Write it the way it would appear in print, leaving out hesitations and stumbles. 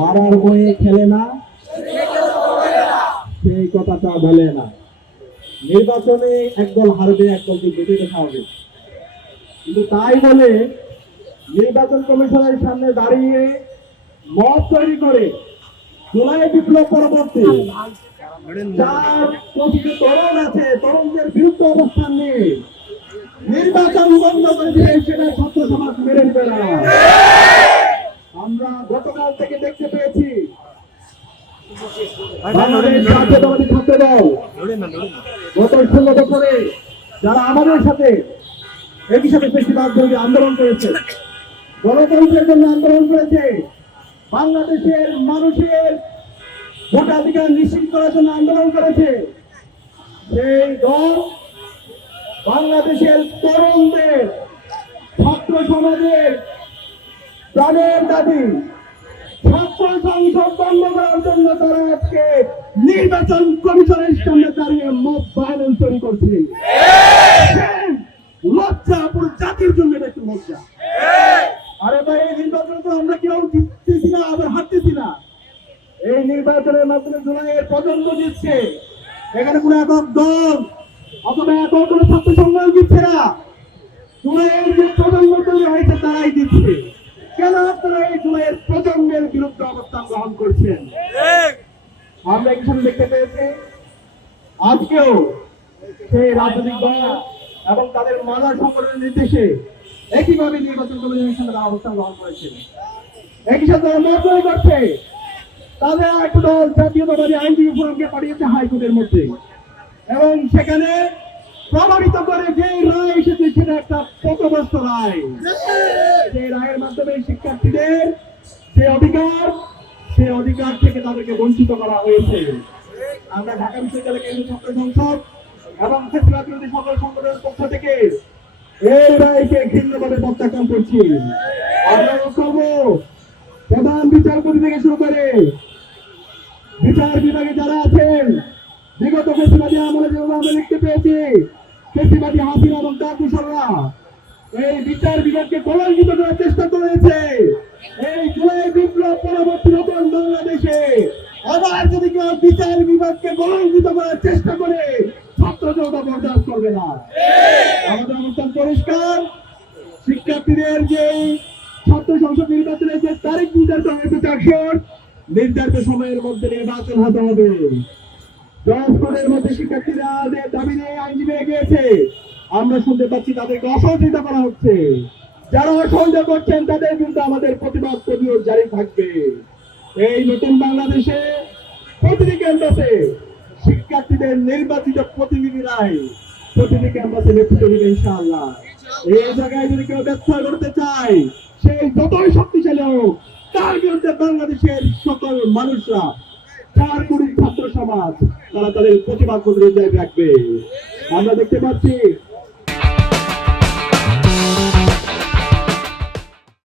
পাড়ার বয়ে খেলে না, সেই কথাটা বলে না। নির্বাচনে একদল হারবে, একদল জিতবে, এটা স্বাভাবিক। কিন্তু তাই বলে নির্বাচন কমিশনের সামনে দাঁড়িয়ে মত তৈরি করে জুলাই বিপ্লব পরবর্তী যার প্রতিটি তরুণ আছে, তরুণদের বিরুদ্ধে অবস্থান নিয়ে নির্বাচন বন্ধ করে দিয়ে সেটা ছাত্র সমাজ মেনে নেবে না। আমরা গতকাল থেকে দেখতে পেয়েছি বাংলাদেশ জাতীয়তাবাদী ছাত্র দল গত 16 বছরে যারা আমাদের সাথে একই সাথে বেশিরভাগ বিরোধী আন্দোলন করেছে, গণতন্ত্রের জন্য আন্দোলন করেছে, বাংলাদেশের মানুষের ভোটাধিকার নিশ্চিত করার জন্য আন্দোলন করেছে, সেই দল বাংলাদেশের তরুণদের, ছাত্র সমাজের প্রাণের দাবি ছাত্র সংসদ বন্ধ করার জন্য তারা আজকে নির্বাচন কমিশনের সামনে দাঁড়িয়ে মত ভায়োলেন্স তৈরি করছে। লজ্জা, পুরো জাতির জন্য এটা একটু লজ্জা। আরে ভাই, এই নির্বাচন তো আমরা কেউ জিততেছি না, আবার হারতেছি না। এই নির্বাচনের মাধ্যমে জুলাইয়ের প্রজন্ম জিতছে। এখানে কোনো একক দল অথবা একক কোনো ছাত্র সংগ্রাম জিতছে না। জুলাইয়ের যে প্রজন্ম তৈরি হয়েছে তারাই জিতছে। কেন আপনারা এই জুলাইয়ের প্রজন্মের বিরুদ্ধে অবস্থান গ্রহণ করছেন? আমরা এখানে দেখতে পেয়েছি আজকেও সেই রাজনৈতিক দল এবং তাদের মাদার সংগঠনের নির্দেশে একইভাবে নির্বাচন কমিশনের সামনে অবস্থান গ্রহণ করেছে, একই সাথে মত তৈরি করছে। তাদের একটা দল জাতীয়তাবাদী আইনজীবী ফোরামকে পাঠিয়েছে হাইকোর্টের মধ্যে, এবং সেখানে প্রমাণিত করে যে রায় এসেছে সেটা একটা পথভ্রষ্ট রায়। সেই রায়ের মাধ্যমে শিক্ষার্থীদের সেই অধিকার থেকে তাদেরকে বঞ্চিত করা হয়েছে। আমরা ঢাকা বিশ্ববিদ্যালয় কেন্দ্রীয় ছাত্র সংসদ এবং ফেসিবাদ বিরোধী সকল সংগঠনের পক্ষ থেকে এই রায়কে ঘৃণ্যভাবে প্রত্যাখ্যান করছি। আমরা করবো প্রধান বিচারপতি থেকে শুরু করে বিচার বিভাগে যারা আছেন, বিগত ফেসিবাদী আমলে যেভাবে আমরা দেখতে পেয়েছি ফেসিবাদী হাসিনা এবং তার দূষণরা এই বিচার বিভাগকে কলঙ্কিত করার চেষ্টা করেছে। এই জুলাই বিপ্লব পরবর্তী নতুন বাংলাদেশে আবার যদি কেউ বিচার বিভাগকে কলঙ্কিত করার চেষ্টা করে, ছাত্র জনতা বরদাস্ত করবে না। আমাদের অবস্থান পরিষ্কার। শিক্ষার্থীদের যে ছাত্র সংসদ নির্বাচনের যে তারিখ নির্ধারিত হয়েছে 400 নির্ধারিত সময়ের মধ্যে নির্বাচন হতে হবে। 10 কোণের মধ্যে শিক্ষার্থীরা দাবি নিয়ে আইনজীবী এগিয়েছে। আমরা শুনতে পাচ্ছি তাদেরকে অসহযোগিতা করা হচ্ছে। যারা অসহযোগিতা করছেন তাদের বিরুদ্ধে আমাদের প্রতিবাদ প্রতিরোধ জারি থাকবে। এই নতুন বাংলাদেশে প্রতিটি ক্যাম্পাসে শিক্ষার্থীদের নির্বাচিত প্রতিনিধিরাই প্রতিটি ক্যাম্পাসে নেতৃত্ব দেবে ইনশাআল্লাহ। এই জায়গায় যদি কেউ ব্যবসা করতে চায়, সেই যতই শক্তিশালী হোক, তার বিরুদ্ধে বাংলাদেশের সকল মানুষরা 4 কোটি ছাত্র সমাজ তারা তাদের প্রতিবাদ প্রতিরোধ জারি রাখবে। আমরা দেখতে পাচ্ছি